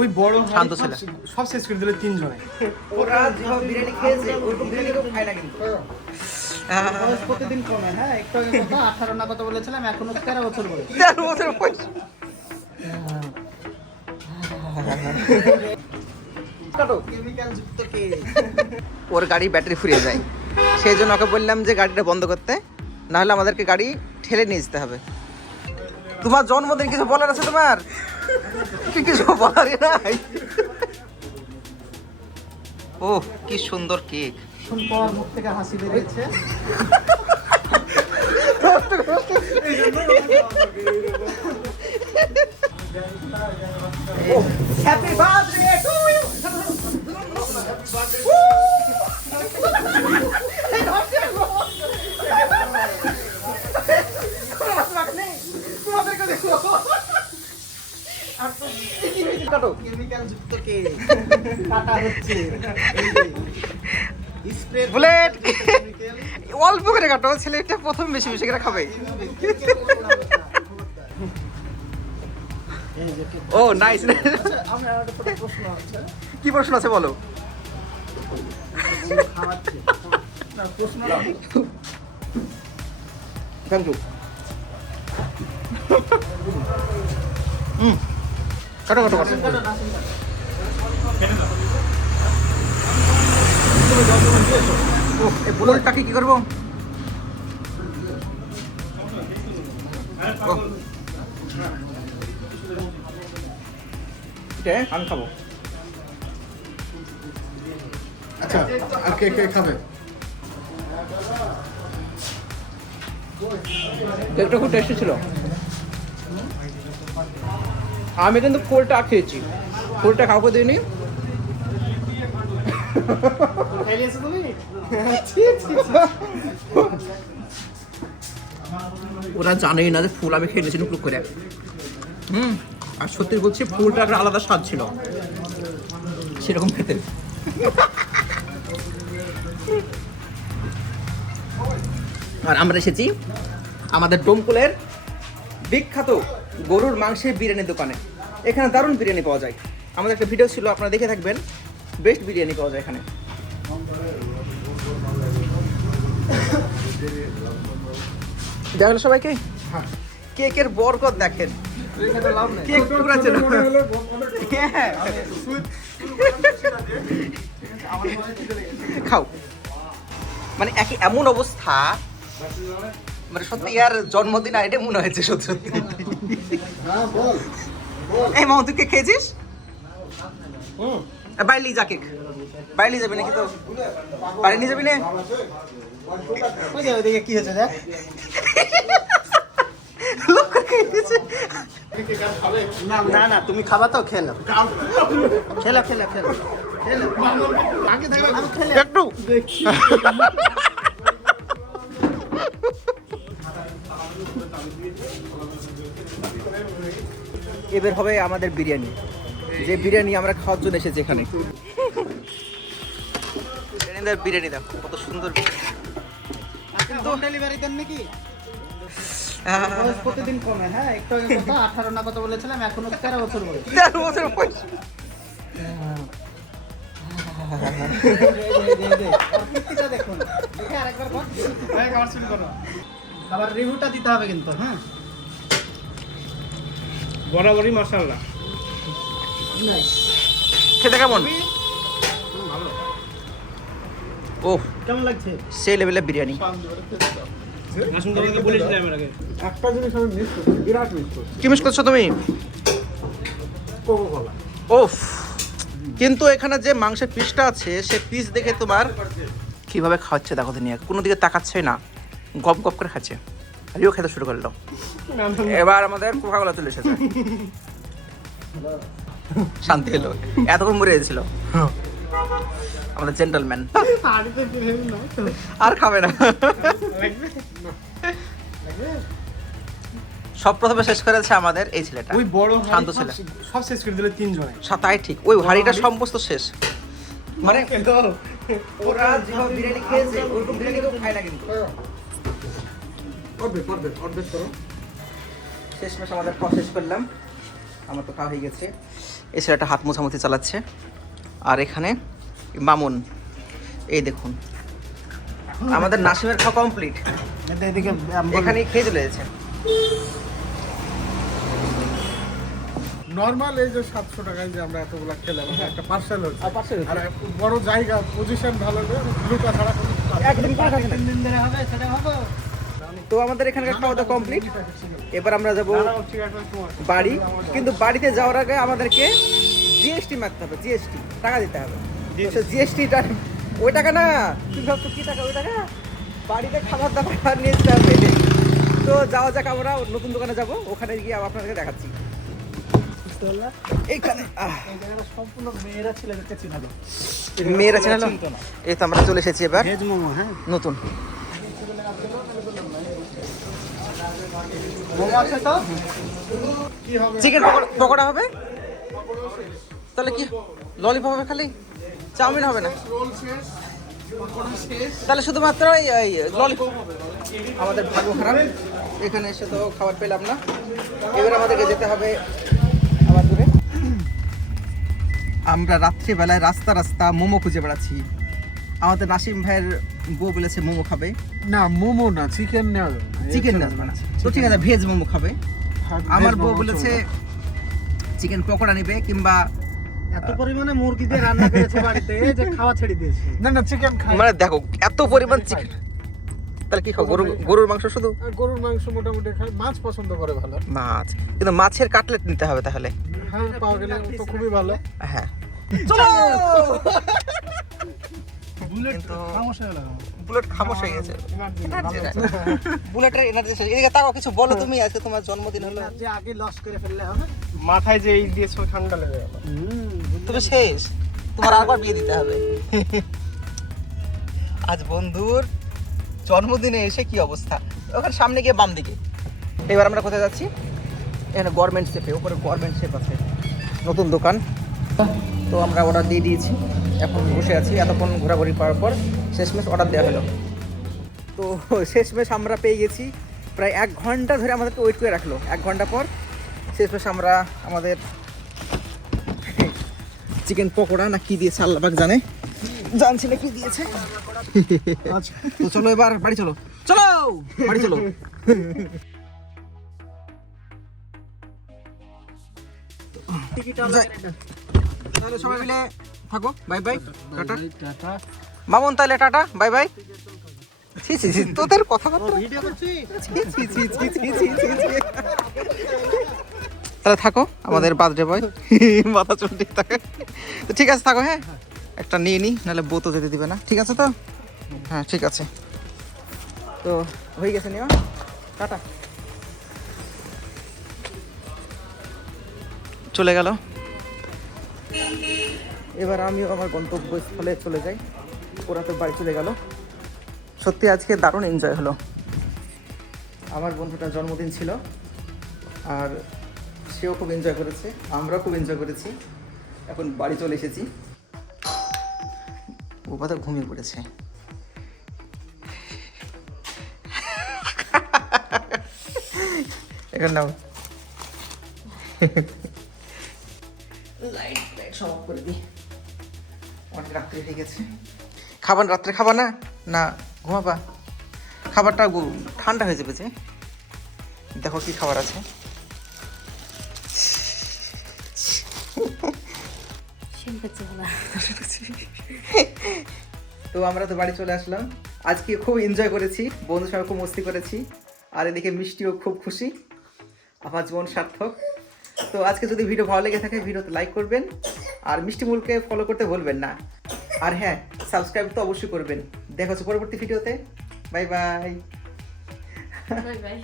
ওই বড় শান্ত ছেলে সব শেষ করে দিলে তিনজনে। ওরা যেভাবে বিরিয়ানি খেয়েছে ওরকম বিরিয়ানি কেউ খায় না কিন্তু। প্রতিদিন কমে। হ্যাঁ, একটু আগে কথা 18 না কত বলেছিলাম, এখনো 13 বছর বলে। 13 বছর বয়স। কেমিক্যাল যুক্ত কে? ওর গাড়ি ব্যাটারি ফুরিয়ে যায়, সেই জন্য ওকে বললাম যে গাড়িটা বন্ধ করতে, না হলে আমাদেরকে গাড়ি ঠেলে নিয়ে যেতে হবে। তোমার জন্মদিন কিছু বলার আছে তোমার? কিছু বলারই নাই। ও কি সুন্দর কেক। শুনপর মুখ থেকে হাসি বেরিয়েছে। Happy birthday to you. Chemical যুক্ত কে? কাটা হচ্ছে। স্প্রে বুলেট অল্প করে কাটো, ছেলেটা প্রথম বেশি বেশি করে খাবে। ও নাইস। আচ্ছা, আমার একটা প্রশ্ন আছে। কি প্রশ্ন আছে বলো? খাওয়াচ্ছে না প্রশ্ন থ্যাংক ইউ। কাটো কাটো কাটো। এই বুলেটটাকে কি করবো? আমি খাবো। আচ্ছা, আর কে কে খাবে? কেকটা খুব টেস্টি ছিল। আমি কিন্তু ফুলটা খেয়েছি, ফুলটা কাউকে দিইনি। খাইলিয়েছো তুমি? ওরা জানেই না যে ফুল আমি খেয়ে নিয়েছি টুকটুক করে। আর সত্যি বলছি ফুলটা একটা আলাদা স্বাদ ছিল সেরকম খেতে। আর আমরা এসেছি আমাদের ডোমকুলের বিখ্যাত গরুর মাংসের বিরিয়ানির দোকানে। এখানে দারুণ বিরিয়ানি পাওয়া যায়। আমাদের একটা ভিডিও ছিল, আপনারা দেখে থাকবেন। বেস্ট বিরিয়ানি পাওয়া যায় এখানে। দেখলো সবাইকে কেকের বরকত দেখেন। কেক পুরাছে না। হ্যাঁ। খাও। মানে এমন অবস্থা, মানে সত্যি ইয়ার জন্মদিন আইডে মনে হয়েছে সত্যি সত্যি। এই মামা তুই কেক খেয়েছিস? বাইরে যা কেক, বাইরে যাবি নাকি? তো বাইরে নিয়ে যাবি না? ওই যে ওইদিকে কি হচ্ছে দেখ। লোক খেয়ে দিয়েছে। না না তুমি খাবা তো? খেলো খেলো খেলো খেলো একটু এবার হবে আমাদের বিরিয়ানি, যে বিরিয়ানি আমরা খাওয়ার জন্য এসেছি এখানে। বিরিয়ানি দেখো কত সুন্দর। হোম ডেলিভারি দেন নাকি? প্রতিদিন কমে। হ্যাঁ, একটু আগে কথা 18 না কত বলেছিলাম, এখনো 13 বছর বলে। 13 বছর বয়স। দেখুন দেখে আরেকবার বল। খাবার রিভিউটা দিতে হবে কিন্তু। হ্যাঁ, বরাবরই মাশাআল্লাহ। খেতে কেমন? ও কেমন লাগছে? সেই লেভেলের বিরিয়ানি। আসুন তোমাকে বলেছিলাম এর আগে। একটা জিনিস আমি মিস করছি, বিরাট মিস করছি। কি মিস করছো তুমি? কোকোকোলা। ওফ, কিন্তু এখানে যে মাংসের পিসটা আছে সে পিস দেখে তোমার কিভাবে খাচ্ছে দেখো দিনিয়া, কোনো দিকে তাকাচ্ছে না, গপ গপ করে খাচ্ছে। আরিও খেতে শুরু করলো। এবার আমাদের কোকাকোলা চলে এসেছে। শান্তি হলো, এতক্ষণ মরে গেছিল আমাদের জেন্টলম্যান। আর খাবে না। সব প্রথমে শেষ করেছে আমাদের এই ছেলেটা, ওই বড় শান্ত ছেলে। সব শেষ করে দিলে তিনজনে। তাই ঠিক, ওই হাড়িটা সমস্ত শেষ। মানে ওরা যেভাবে বিরিয়ানি খেয়েছে ওরকম বিরিয়ানি কেউ খায় না কিন্তু। শেষমেশ আমাদের খাওয়া শেষ করলাম, আমার তো খাওয়া হয়ে গেছে। এই ছেলেটা হাত মোছামুছি চালাচ্ছে। আর এখানে মামুন, এই দেখুন আমাদের নাসিমের খাওয়া কমপ্লিট, এদিকে এখানেই খেয়ে চলে গেছে। নর্মাল এই যে 700 টাকায় যে আমরা এতগুলা খেলাম, একটা পার্সেল হচ্ছে parcel হচ্ছে। আর বড় জায়গা, পজিশন ভালো হলে লুকা ছাড়া কোনো একদিন পর 3 দিন ধরে হবে সেটা হবে। তো আমাদের এখানকার খাওয়া দাওয়া কমপ্লিট। এবার আমরা যাব বাড়ি, কিন্তু বাড়িতে যাওয়ার আগে আমাদেরকে জিএসটি মারতে হবে, জিএসটি টাকা দিতে হবে। জিএসটিটা ওই টাকা না, তুমি ভাবছো কি টাকা, ওই টাকা বাড়িতে খাবার দাবার নিয়ে যেতে হবে। তো যাওয়া যাক, আমরা নতুন দোকানে যাব, ওখানে গিয়ে আবার আপনাদেরকে দেখাচ্ছি। এইখানে এই জায়গাটা সম্পূর্ণ মেয়েরা ছেলেদেরকে চিনালো। মেয়েরা চেনালো। এই তো আমরা চলে এসেছি এবার ভেজ মোমো, হ্যাঁ নতুন। মোমো আছে তো? কি হবে চিকেন পকোড়া হবে, তাহলে কি ললিপপ হবে খালি, চাউমিন হবে না? রোল শেষ, পকোড়া শেষ। তাহলে শুধুমাত্র এই ললিপপ হবে। আমাদের ভাগ্য খারাপ, এখানে এসে তো খাবার পেলাম না। এবার আমাদেরকে যেতে হবে আবার দূরে। আমরা রাত্রিবেলায় রাস্তা রাস্তা মোমো খুঁজে বেড়াচ্ছি। আমাদের নাসিম ভাইয়ের বউ বলেছে মোমো খাবে, না মোমো না, চিকেন নেওয়া যাবে না। চিকেন না মানে তো ঠিক আছে, ভেজ মোমো খাবে। হ্যাঁ, আমার veg বউ momo বলেছে চলবে। চিকেন পকোড়া নিবে, কিংবা এত পরিমাণে মুরগি দিয়ে রান্না করেছে বাড়িতে যে খাওয়া ছেড়ে দিয়েছে। না না চিকেন খাই। মানে দেখো এত পরিমাণ চিকেন, তাহলে কি খাবো? গরুর মাংস শুধু? আর গরুর মাংস মোটামুটি খাই, মাছ পছন্দ করে ভালো। মাছ, কিন্তু মাছের কাটলেট নিতে হবে তাহলে। হ্যাঁ পাওয়া গেলে তো খুবই ভালো। হ্যাঁ কিন্তু খামোশ হয়ে গেল। বুলেট খামোশ হয়ে গেছে। বুলেটের এনার্জি শেষ। এদিকে তাকাও, কিছু বলো তুমি, আজকে তোমার জন্মদিন হলো। যে আগে লস করে ফেললে হবে। মাথায় যে এই দিয়েছো ঠান্ডা লেগে গেল। তুমি শেষ, তোমার আবার বিয়ে দিতে হবে। আজ বন্ধুর জন্মদিনে এসে কি অবস্থা। ওখানে সামনে গিয়ে বাম দিকে। এবার আমরা কোথায় যাচ্ছি? এখানে গভর্নমেন্ট শেপে, ওপরে গভর্নমেন্ট শেপ আছে, নতুন দোকান। তো আমরা অর্ডার দিয়ে দিয়েছি, এখন বসে আছি। এতক্ষণ ঘোরাঘুরি পাওয়ার পর শেষমেশ অর্ডার দেওয়া হলো। তো শেষমেশ আমরা পেয়ে গেছি। প্রায় 1 ঘন্টা ধরে আমাদেরকে ওয়েট করে রাখলো। 1 ঘন্টা পর শেষমেশ আমরা আমাদের চিকেন পকোড়া না কি দিয়েছে আল্লাহ পাক জানে, জানছি না কি দিয়েছে। আচ্ছা তো চলো এবার বাড়ি চলো, চলো বাড়ি চলো। যাই। তাহলে সবাই মিলে থাকো, bye bye, tata. Tata. Mamun তাহলে টাটা, বাই বাই। ছি ছি ছি, তোদের কথাবার্তা। ভিডিও করছি। ছি, ছি, ছি, ছি, ছি, ছি, ছি, ছি। তাহলে থাকো, আমাদের বার্থডে বয় মাথা চুল ঠিক থাকে। তো ঠিক আছে থাকো, হ্যাঁ একটা নিয়ে নিই, নাহলে বউ তো যেতে দিবে না। ঠিক আছে তো? হ্যাঁ ঠিক আছে। তো হয়ে গেছে, নিও, টাটা। চলে গেল। এবার আমিও আমার গন্তব্যস্থলে চলে যাই। ওরা তো বাড়ি চলে গেল। সত্যি আজকে দারুণ এনজয় হলো। আমার বন্ধুটার জন্মদিন ছিল, আর সেও খুব এনজয় করেছে, আমরাও খুব এনজয় করেছি। এখন বাড়ি চলে এসেছি। ও কথা ঘুমিয়ে পড়েছে। এখন নাও, লাইট সব অফ করে দিই, অনেক রাত্রে হয়ে গেছে। খাবার রাত্রে খাবা না, না ঘুমাবা? খাবারটা ঠান্ডা হয়ে যাবে যে। দেখো কি খাবার আছে। তো আমরা তো বাড়ি চলে আসলাম। আজকে খুব এনজয় করেছি, বন্ধুর সঙ্গে খুব মস্তি করেছি। আর এদিকে মিষ্টিও খুব খুশি, আমার জীবন সার্থক। তো আজকে যদি ভিডিও ভালো লেগে থাকে, ভিডিওতে লাইক করবেন, আর মিষ্টি মূলকে ফলো করতে ভুলবেন না। আর হ্যাঁ, সাবস্ক্রাইব তো অবশ্যই করবেন। দেখা হচ্ছে পরবর্তী ভিডিওতে। Bye bye. Bye bye.